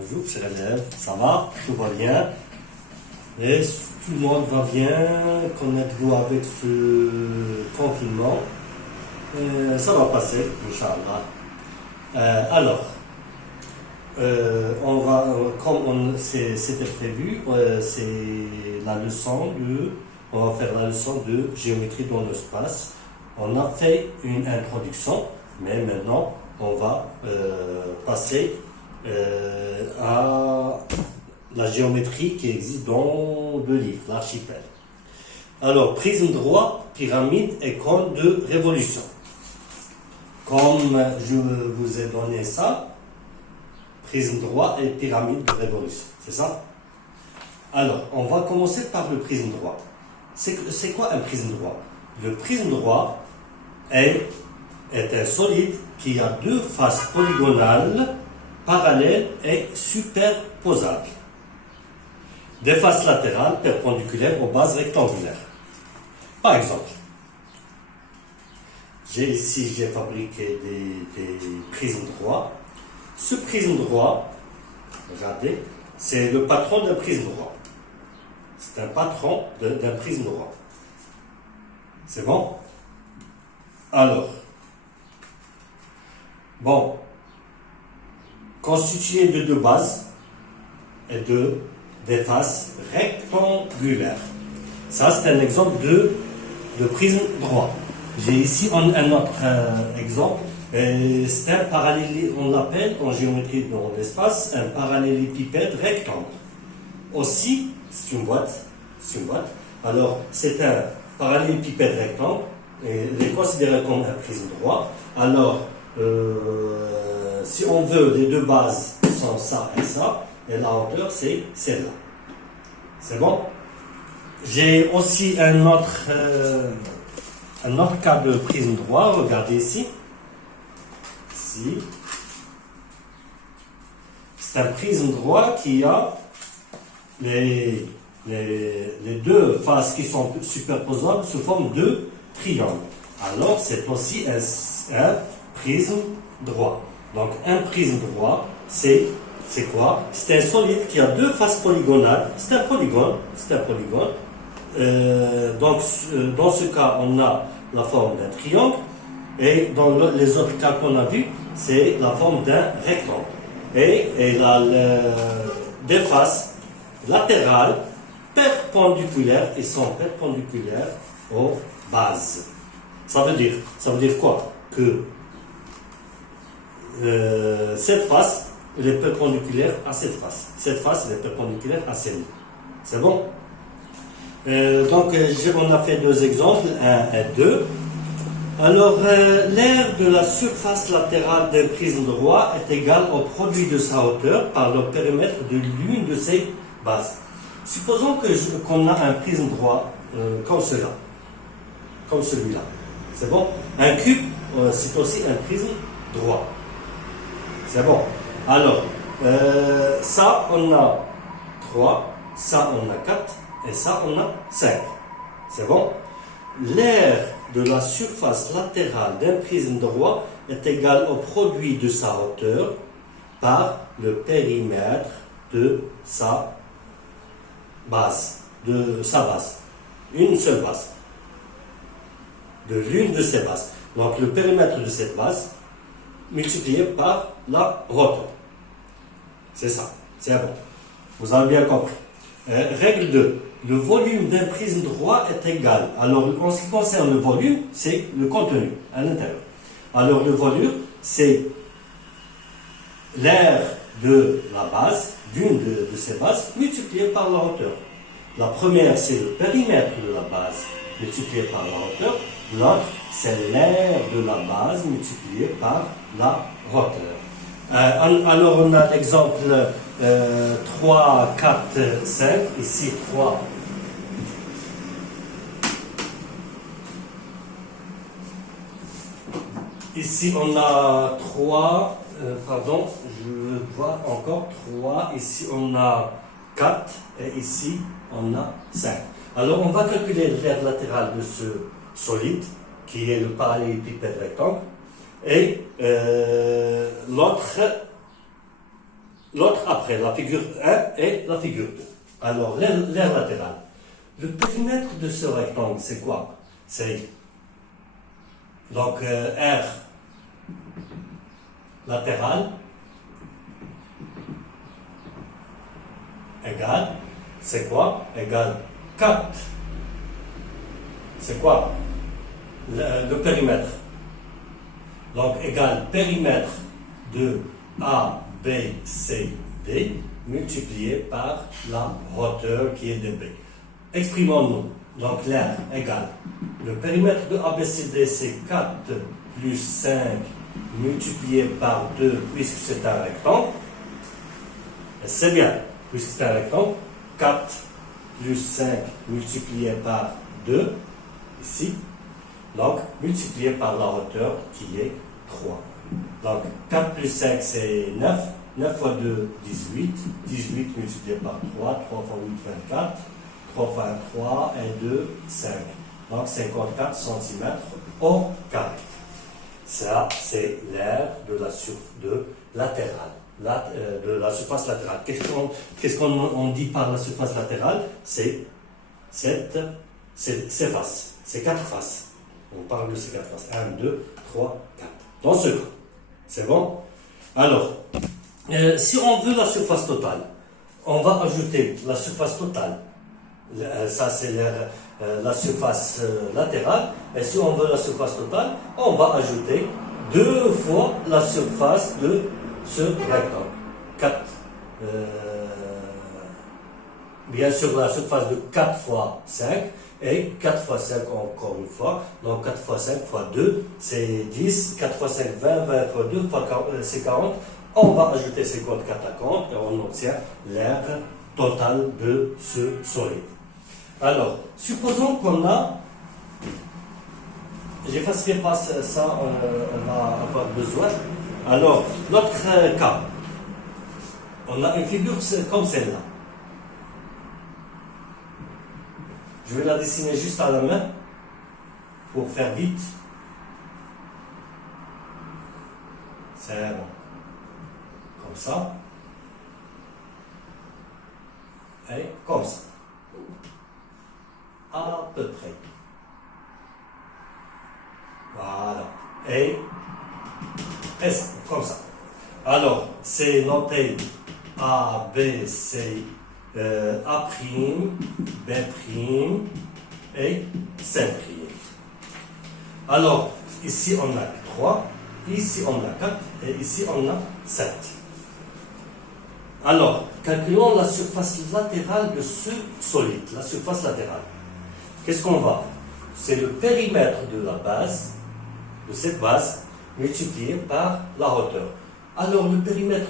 Bonjour, chers élèves, ça va? Tout va bien? Et tout le monde va bien? Connaître-vous avec ce confinement? Ça va passer, Inch'Allah. C'était prévu, on va faire la leçon de géométrie dans l'espace. On a fait une introduction, mais maintenant on va passer à la géométrie qui existe dans le livre, l'archipel. Alors, prisme droit, pyramide et cône de révolution. Comme je vous ai donné ça, prisme droit et pyramide de révolution, c'est ça? Alors, on va commencer par le prisme droit. C'est quoi un prisme droit? Le prisme droit est un solide qui a deux faces polygonales, parallèles et superposables. Des faces latérales perpendiculaires aux bases rectangulaires. Par exemple, j'ai fabriqué des prismes droits. Ce prisme droit, regardez, c'est le patron d'un prisme droit. C'est un patron d'un prisme droit. C'est bon? Alors, constitué de deux bases et des faces rectangulaires. Ça, c'est un exemple de prisme droit. J'ai ici un autre exemple. C'est un parallélépipède, on l'appelle en géométrie dans l'espace, un parallélépipède rectangle. Aussi, c'est une boîte. Alors, c'est un parallélépipède rectangle, et il est considéré comme un prisme droit. Alors, si on veut, les deux bases sont ça et ça, et la hauteur, c'est celle-là. C'est bon? J'ai aussi un autre cas de prisme droit. Regardez ici. C'est un prisme droit qui a les deux faces qui sont superposables sous forme de triangle. Alors, c'est aussi un prisme droit. Donc, un prisme droit, c'est quoi? C'est un solide qui a deux faces polygonales. C'est un polygone. Donc, dans ce cas, on a la forme d'un triangle. Et dans les autres cas qu'on a vus, c'est la forme d'un rectangle. Et il a des faces latérales perpendiculaires et sont perpendiculaires aux bases. Ça veut dire quoi? Que cette face, elle est perpendiculaire à cette face. Cette face, elle est perpendiculaire à celle-là. C'est bon? Donc, on a fait deux exemples, 1 et 2. Alors, l'aire de la surface latérale d'un prisme droit est égale au produit de sa hauteur par le périmètre de l'une de ses bases. Supposons qu'on a un prisme droit comme celui-là. C'est bon? Un cube, c'est aussi un prisme droit. C'est bon? Alors, ça, on a 3, ça, on a 4, et ça, on a 5. C'est bon? L'aire de la surface latérale d'un prisme droit est égale au produit de sa hauteur par le périmètre de sa base. Une seule base. De l'une de ces bases. Donc, le périmètre de cette base multiplié par la hauteur. C'est ça. C'est bon. Vous avez bien compris. Règle 2. Le volume d'un prisme droit est égal. Alors, en ce qui concerne le volume, c'est le contenu à l'intérieur. Alors, le volume, c'est l'aire de la base, d'une de ces bases, multipliée par la hauteur. La première, c'est le périmètre de la base, multiplié par la hauteur. L'autre, c'est l'aire de la base, multipliée par la hauteur. Alors, on a l'exemple 3, 4, 5. Ici, 3. Ici, on a 3. Je vois encore 3. Ici, on a 4. Et ici, on a 5. Alors, on va calculer l'aire latérale de ce solide, qui est le parallélépipède rectangle. Et l'autre l'autre après, la figure 1 et la figure 2. Alors, l'aire latérale. Le périmètre de ce rectangle, c'est quoi? C'est donc R latéral égale, c'est quoi? Égale 4. C'est quoi le périmètre? Donc égale périmètre de A, B, C, D multiplié par la hauteur qui est de B. Exprimons-nous. Donc l'aire égale le périmètre de ABCD, c'est 4 plus 5 multiplié par 2 puisque c'est un rectangle. C'est bien, puisque c'est un rectangle. 4 plus 5 multiplié par 2 ici. Donc multiplié par la hauteur qui est 3. Donc 4 plus 5 c'est 9. 9 fois 2, 18. 18 multiplié par 3. 3 fois 8, 24. 3 fois 1, 3 et 2, 5. Donc 54 cm au carré. Ça, c'est l'aire de la latérale, de la surface latérale. Qu'est-ce qu'on dit par la surface latérale? C'est ces faces, ces 4 faces. On parle de ces 4 faces. 1, 2, 3, 4. Dans ce cas, c'est bon? Alors, si on veut la surface totale, on va ajouter la surface totale. Ça, c'est la surface latérale. Et si on veut la surface totale, on va ajouter 2 fois la surface de ce rectangle. 4. Bien sûr, la surface de 4 fois 5 et 4 fois 5 encore une fois. Donc 4 fois 5 fois 2, c'est 10. 4 fois 5, 20. 20 fois 2, c'est 40. On va ajouter 54 à 40 et on obtient l'aire totale de ce solide. Alors, supposons qu'on a, j'effacerai pas ça, on va avoir besoin. Alors, l'autre cas, on a une figure comme celle-là. Je vais la dessiner juste à la main pour faire vite. C'est bon. Comme ça. Et comme ça. À peu près. Voilà. Et comme ça. Alors, c'est noté A, B, C, A', B' et C'. Alors, ici on a 3, ici on a 4 et ici on a 7. Alors, calculons la surface latérale de ce solide, la surface latérale. Qu'est-ce qu'on va? C'est le périmètre de la base, de cette base, multiplié par la hauteur. Alors, le périmètre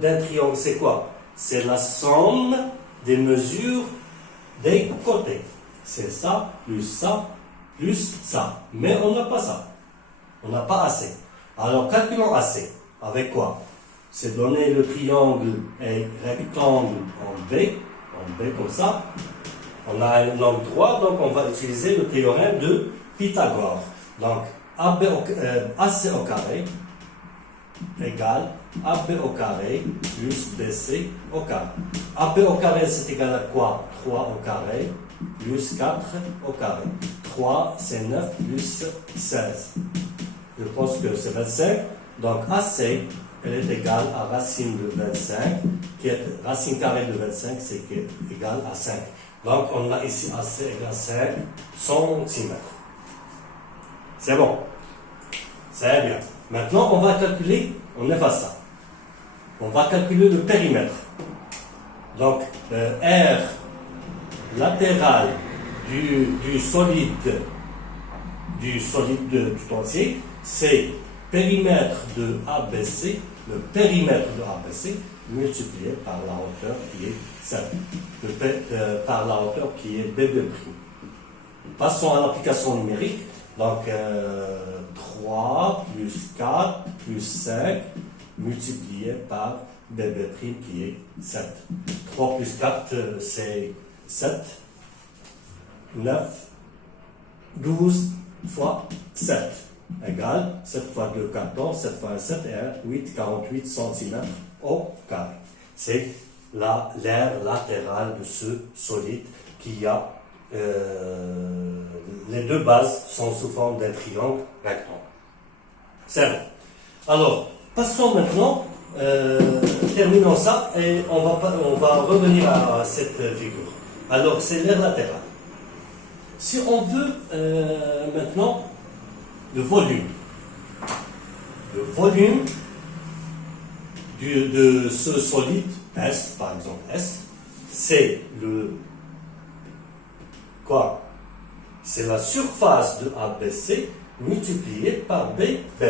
d'un triangle, c'est quoi? C'est la somme des mesures des côtés. C'est ça, plus ça, plus ça. Mais on n'a pas ça. On n'a pas assez. Alors, calculons assez. Avec quoi? C'est donner le triangle et rectangle en B comme ça. On a un angle droit, donc on va utiliser le théorème de Pythagore. Donc, AC au carré égale AB au carré plus BC au carré. AB au carré, c'est égal à quoi? 3 au carré plus 4 au carré. 3, c'est 9 plus 16. Je pense que c'est 25. Donc, AC, elle est égale à racine de 25, qui est racine carrée de 25, c'est égal à 5. Donc, on a ici AC égale 5 cm. C'est bon. C'est bien. Maintenant, on va calculer, on efface ça. On va calculer le périmètre. Donc, R latéral du solide tout entier, c'est périmètre de ABC, le périmètre de ABC multiplié par la hauteur qui est 7, par la hauteur qui est B'. Passons à l'application numérique. Donc 3 plus 4 plus 5 multiplié par B' qui est 7. 3 plus 4 c'est 7. 9, 12 fois 7 égale 7 fois 2, 14, 7 fois 1, 7 et 1, 8, 48 cm au carré. c'est l'aire latérale de ce solide qui a les deux bases sont sous forme d'un triangle rectangle. C'est bon. Alors, passons maintenant, terminons ça et on va revenir à cette figure. Alors, c'est l'aire latérale. Si on veut maintenant le volume de ce solide S, par exemple S, c'est quoi? C'est la surface de ABC multipliée par B, B',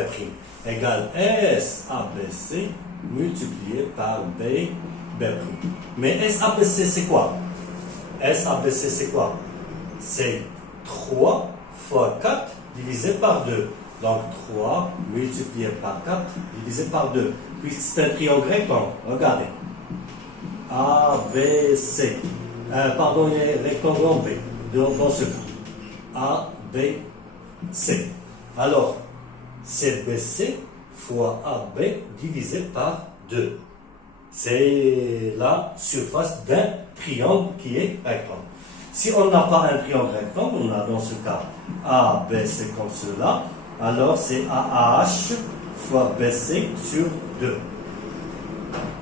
égale S ABC multiplié par B, B'. Mais S ABC c'est quoi? S ABC c'est quoi? C'est 3 fois 4 divisé par 2. Donc 3 multiplié par 4 divisé par 2. Puisque c'est un triangle rectangle, regardez. A, B, C. Pardon, il est rectangle en B, dans ce cas. A, B, C. Alors, CBC fois AB divisé par 2. C'est la surface d'un triangle qui est rectangle. Si on n'a pas un triangle rectangle, on a dans ce cas ABC comme cela, alors c'est AH fois BC sur 2.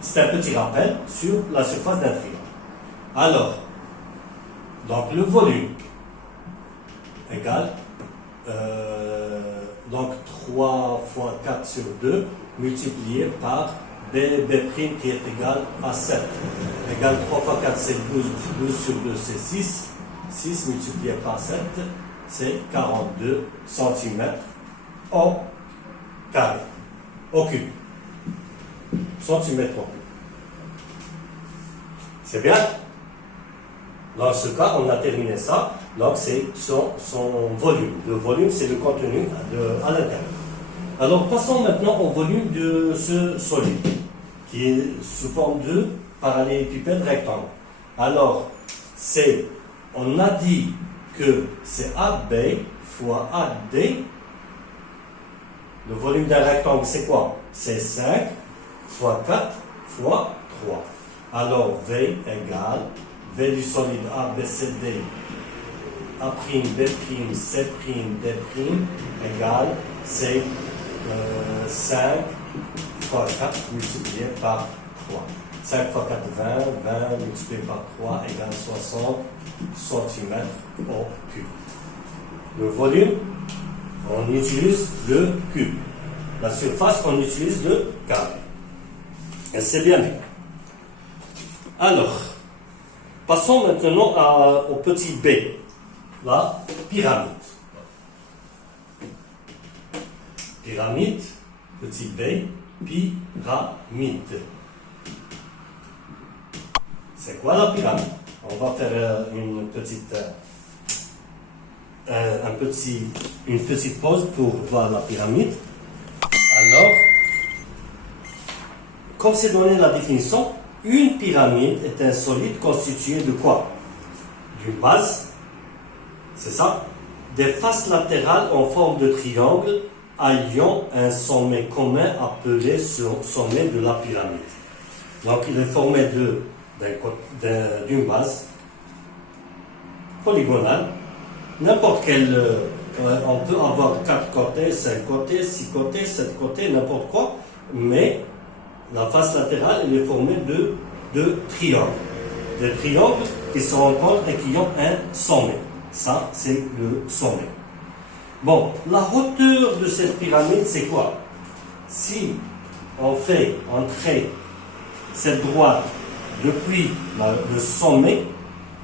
C'est un petit rappel sur la surface d'un triangle. Alors, donc le volume égale donc 3 fois 4 sur 2 multiplié par B' qui est égal à 7. Égal 3 fois 4 c'est 12, 12 sur 2 c'est 6. 6 multiplié par 7 c'est 42 cm au carré, au cube. Centimètre au cube. C'est bien? Dans ce cas, on a terminé ça. Donc, c'est son volume. Le volume, c'est le contenu à l'intérieur. Alors, passons maintenant au volume de ce solide, qui est sous forme de parallélépipède rectangle. Alors, on a dit que c'est AB fois AD. Le volume d'un rectangle, c'est quoi? C'est 5 fois 4 fois 3. Alors, V égale V du solide ABCD A', B', C', D' égale c'est 5 fois 4 multiplié par 3. 5 fois 4, 20, 20 multiplié par 3 égale 60 cm au cube. Le volume, on utilise le cube. La surface, on utilise le carré. Et c'est bien vu. Alors, passons maintenant au petit b, la pyramide. Pyramide, petit b, pyramide. C'est quoi la pyramide? On va faire une petite pause pour voir la pyramide. Alors, comme c'est donné la définition, une pyramide est un solide constitué de quoi? D'une base, c'est ça, des faces latérales en forme de triangle ayant un sommet commun appelé sommet de la pyramide. Donc il est formé d'une base polygonale, n'importe quelle, on peut avoir 4 côtés, 5 côtés, 6 côtés, 7 côtés, n'importe quoi, mais la face latérale elle est formée de triangles. Des triangles qui se rencontrent et qui ont un sommet. Ça, c'est le sommet. Bon, la hauteur de cette pyramide, c'est quoi? Si on fait entrer cette droite depuis le sommet,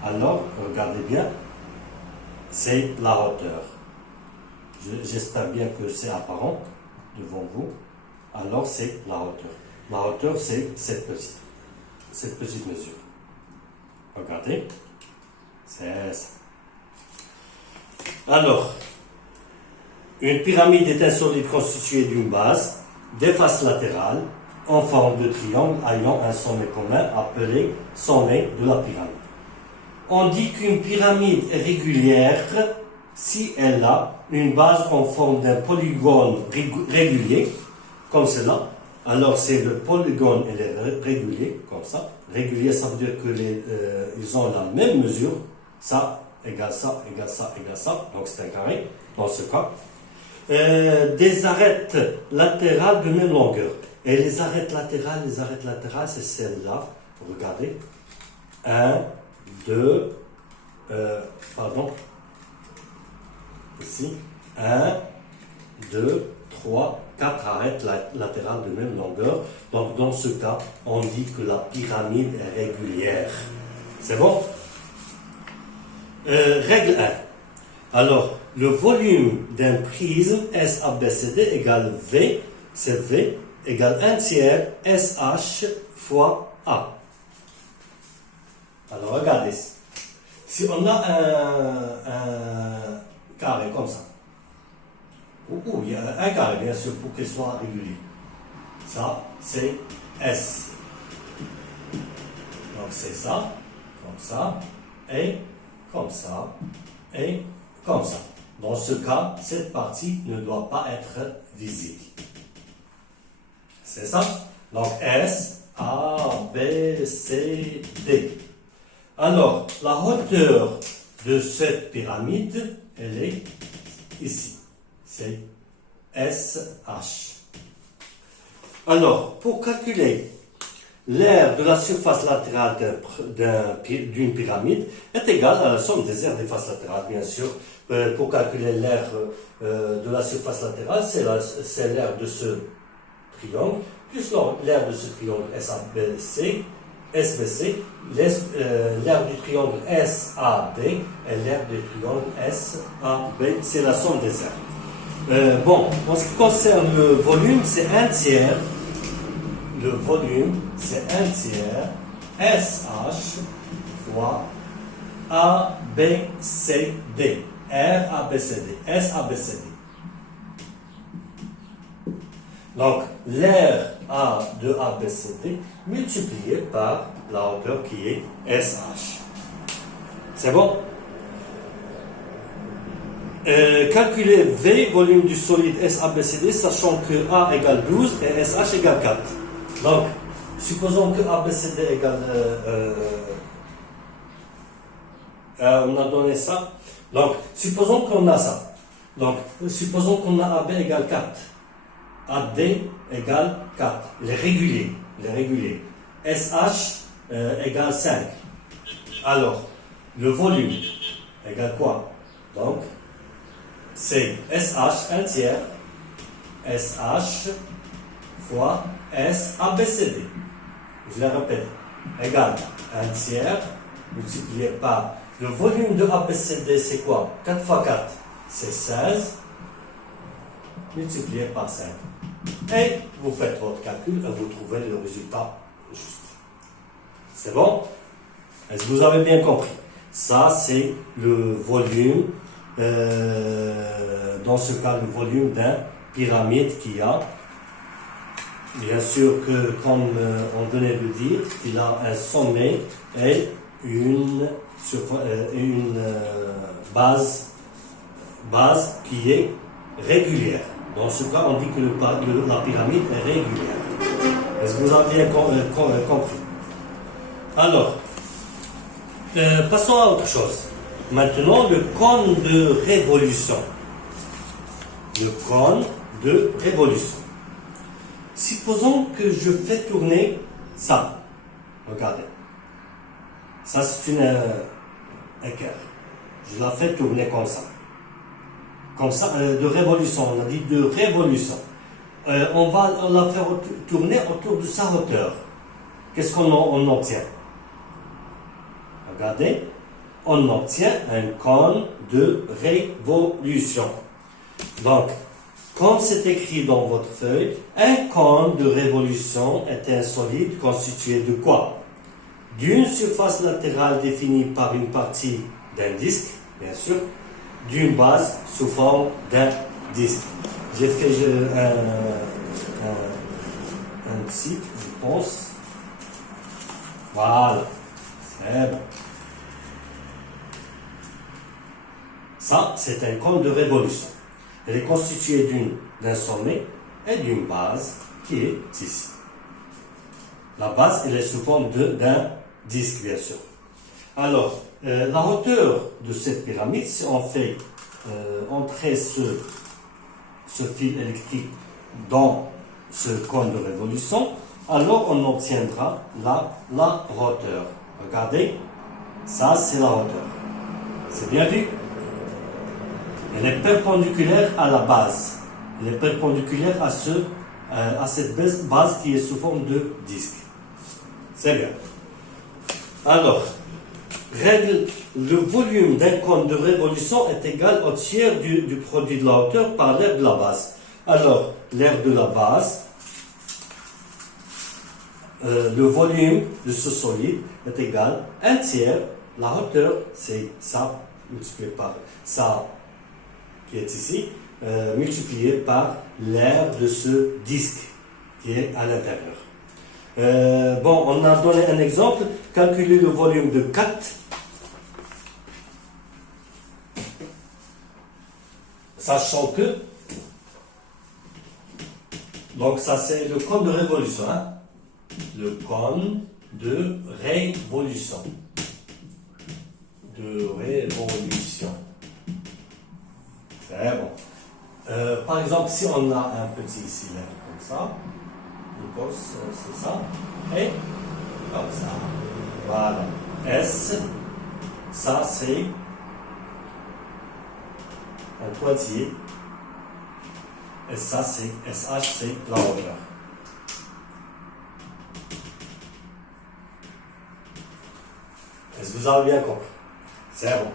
alors, regardez bien, c'est la hauteur. J'espère bien que c'est apparent devant vous. Alors, c'est la hauteur. La hauteur, c'est cette petite mesure. Regardez, c'est ça. Alors, une pyramide est un solide constitué d'une base, des faces latérales, en forme de triangle ayant un sommet commun appelé sommet de la pyramide. On dit qu'une pyramide est régulière si elle a une base en forme d'un polygone régulier, comme cela, Alors, c'est le polygone, il est régulier, comme ça. Régulier, ça veut dire qu'ils ont la même mesure. Ça égale ça, égale ça, égale ça. Donc, c'est un carré, dans ce cas. Des arêtes latérales de même longueur. Et les arêtes latérales, c'est celle-là. Regardez. 1, 2, pardon. Ici. 1, 2, 3, 4 arêtes latérales de même longueur. Donc, dans ce cas, on dit que la pyramide est régulière. C'est bon? Règle 1. Alors, le volume d'un prisme SABCD égale V, c'est V, égale 1 tiers SH fois A. Alors, regardez. Si on a un carré comme ça, il y a un carré, bien sûr, pour qu'il soit régulier. Ça, c'est S. Donc, c'est ça, comme ça, et comme ça, et comme ça. Dans ce cas, cette partie ne doit pas être visible. C'est ça? Donc, S, A, B, C, D. Alors, la hauteur de cette pyramide, elle est ici. C'est SH. Alors, pour calculer l'aire de la surface latérale d'une pyramide est égale à la somme des aires des faces latérales, bien sûr. Pour calculer l'aire de la surface latérale, c'est l'aire de ce triangle, plus l'aire de ce triangle SABC, SBC, l'aire du triangle SAD et l'aire du triangle SAB, c'est la somme des aires. Bon, en ce qui concerne le volume, c'est 1 tiers. Le volume, c'est 1 tiers SH fois ABCD. RABCD. SABCD. Donc, l'aire A de ABCD multiplié par la hauteur qui est SH. C'est bon? Calculer V, volume du solide SABCD, sachant que A égale 12 et SH égale 4. Donc, supposons que ABCD égale... on a donné ça. Donc, supposons qu'on a ça. Donc, supposons qu'on a AB égale 4. AD égale 4. Les réguliers. SH égale 5. Alors, le volume égale quoi? Donc, c'est SH, 1 tiers, SH fois SABCD. Je le répète, égale 1 tiers multiplié par le volume de ABCD, c'est quoi? 4 fois 4, c'est 16 multiplié par 5. Et vous faites votre calcul et vous trouvez le résultat juste. C'est bon? Est-ce que vous avez bien compris? Ça, c'est le volume, dans ce cas, le volume d'un pyramide qui a, bien sûr que, comme on venait de dire, il a un sommet et une base qui est régulière. Dans ce cas, on dit que la pyramide est régulière. Est-ce que vous avez bien compris? Alors, passons à autre chose. Maintenant, le cône de révolution. Le cône de révolution. Supposons que je fais tourner ça. Regardez. Ça, c'est une équerre. Je la fais tourner comme ça. Comme ça, de révolution. On a dit de révolution. On va la faire tourner autour de sa hauteur. Qu'est-ce qu'on obtient? Regardez. On obtient un cône de révolution. Donc, comme c'est écrit dans votre feuille, un cône de révolution est un solide constitué de quoi? D'une surface latérale définie par une partie d'un disque, bien sûr, d'une base sous forme d'un disque. J'ai fait un petit, je pense. Voilà, c'est bon. Ça, c'est un cône de révolution. Elle est constituée d'un sommet et d'une base qui est ici. La base, elle est sous forme d'un disque, bien sûr. Alors, la hauteur de cette pyramide, si on fait entrer ce fil électrique dans ce cône de révolution, alors on obtiendra la hauteur. Regardez, ça c'est la hauteur. C'est bien vu? Elle est perpendiculaire à la base. Elle est perpendiculaire à cette base qui est sous forme de disque. C'est bien. Alors, règle, le volume d'un cône de révolution est égal au tiers du produit de la hauteur par l'aire de la base. Alors, l'aire de la base, le volume de ce solide est égal à un tiers. La hauteur, c'est ça multiplié par ça qui est ici, multiplié par l'aire de ce disque qui est à l'intérieur. Bon, on a donné un exemple. Calculer le volume de 4. Sachant que, donc ça c'est le cône de révolution, hein? Le cône de révolution. C'est bon. Par exemple, si on a un petit cylindre comme ça, une bosse, c'est ça, et comme ça. Voilà. S, ça c'est un pointillé, et ça c'est SH, c'est la hauteur. Est-ce que vous avez bien compris? C'est bon.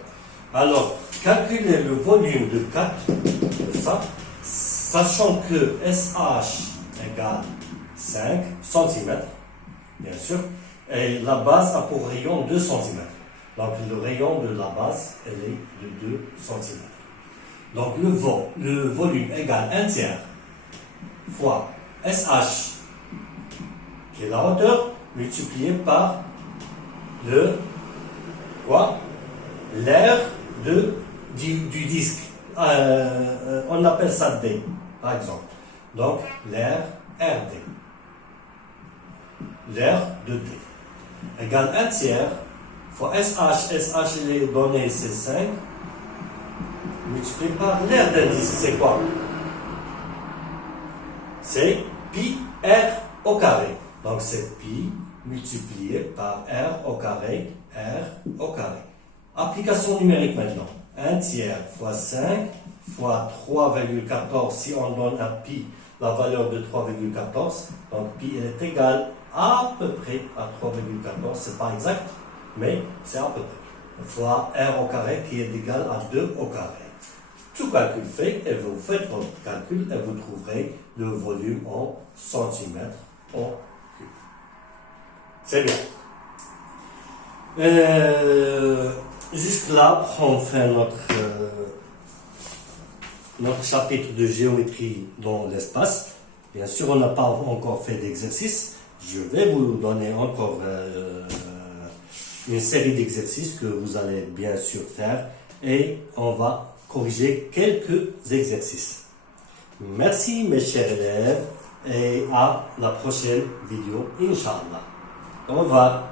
Alors, calculer le volume de 4, ça, sachant que SH égale 5 cm, bien sûr, et la base a pour rayon 2 cm. Donc, le rayon de la base, elle est de 2 cm. Donc, le volume égale 1 tiers fois SH, qui est la hauteur, multiplié par l'aire du disque. On appelle ça D, par exemple. Donc, l'aire RD. L'aire de D. Égale 1 tiers fois SH. SH, les données, c'est 5. Multiplié par l'aire d'un disque, c'est quoi? C'est pi R au carré. Donc, c'est pi multiplié par R au carré, R au carré. Application numérique maintenant. 1 tiers fois 5 fois 3,14. Si on donne à pi la valeur de 3,14, donc pi est égal à peu près à 3,14. C'est pas exact, mais c'est à peu près. Fois R au carré qui est égal à 2 au carré. Tout calcul fait, et vous faites votre calcul et vous trouverez le volume en centimètres au cube. C'est bien. Jusque-là, on fait notre chapitre de géométrie dans l'espace. Bien sûr, on n'a pas encore fait d'exercice. Je vais vous donner encore une série d'exercices que vous allez bien sûr faire et on va corriger quelques exercices. Merci mes chers élèves et à la prochaine vidéo, Inch'Allah. Au revoir.